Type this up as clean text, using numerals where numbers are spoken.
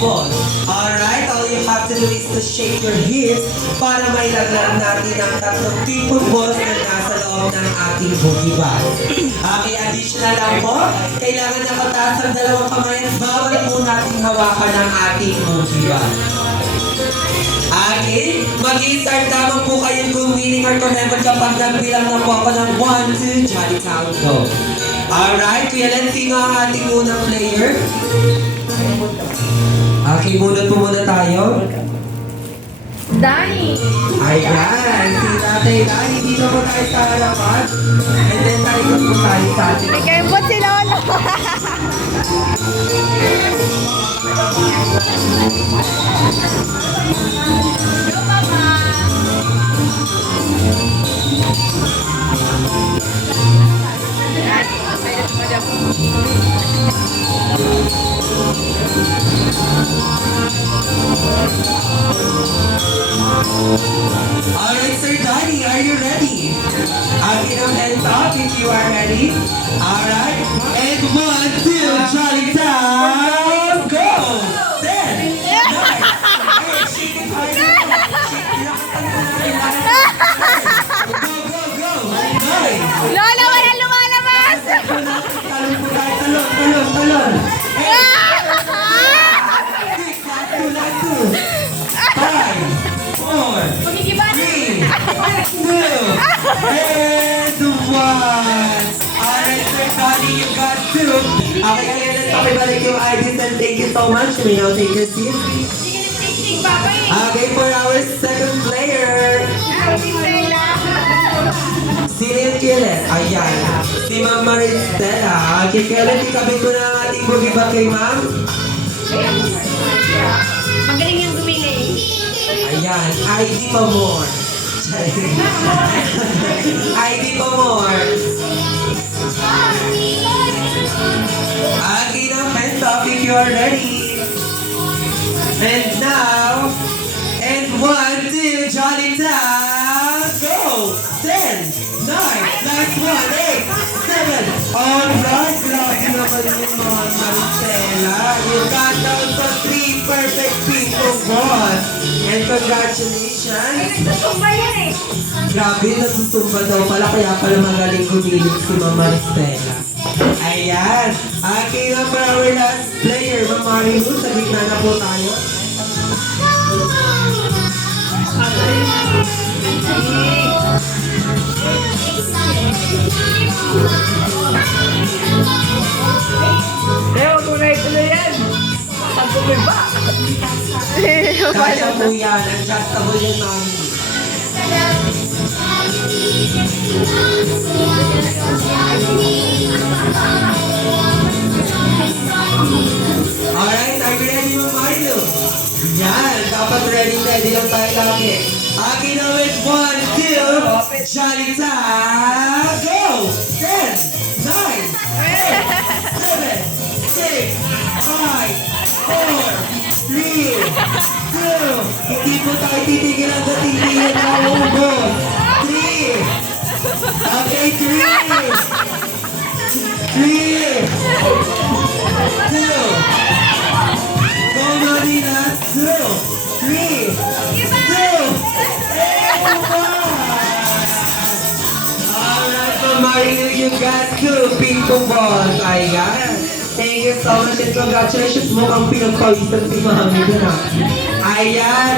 Alright, all you have to do is to shake your hips para mailaglag natin ang tatlong tipong balls na nasa loob ng ating boogie bag. Okay, additional lang po, kailangan nakataas ang dalawang kamay at bawal po natin hawakan ang ating boogie bag. Okay, mag-i-start lamang po kayong gumiling or kumemon kapag nagbilang na po ako ng 1, 2, Jolly Town Go. Alright, kuya Len, sino ang ating unang player? Okay, muna po muna tayo. Dani! Ayan, si Tatay Dani, dito po tayo sa harapan. And then tayo po tayo sa ating. May kembot si Lolo! Go, Mama! Alright, Sir Dani, are you ready? Akin ang hands up if you are ready. Alright, and 1, 2, Jolly Town, go! 10, 9, hey, shake it harder. Go, go, go! 9, Lola, wala lumalabas! talon po tayo, talon, talon. 2, and 1. Alright, Sir Donnie, you got 2. Okay, kaya let's pakibalik yung IDs and thank you so much. You may now take your seat. Okay, for our second player. Sino yung killet? Ayan. Si Ma'am Maristela. Okay, kaya let's ikabit ko na ang ating boogie bag kay Ma'am. Magaling yung gumiling. Ayan, ID pa more. ID pa more. Okay, now hands up if you are ready. And now, and 1, 2, Jolly Town, go! 10, 9, last one, 8, 7. Alright, grabe naman yung mga Maricela. You got down to 3 perfect people, boss. And congratulations. Nagsusumba yan eh. Grabe, nagsusumba daw pala, kaya pala magaling gumiling si Mama Maristela. Ayan. Okay na for our last player, Ma'am Marilu. Sa gitna na po tayo. Kaya wag mo na ituloy yan. Pag bumiba. Kaya po yan. Adjustable yan, Mami. Alright, are you ready, Ma'am Marilu? Yan, dapat ready lang tayo lagi. Okay na with 1, 2, Jolly Town, go! 10, 9, 8, 7, 6, 5, 4, 3, 2, hindi po tayo titigil ang gatingin na ubos. 3, okay, 3, 2, go Marina, 2, 3, 2, and 1. Alright, so Marina, you got 2 people balls. Ayan. Thank you so much and congratulations. Mukhang pinagpawisan si Mami doon ha. Ayan.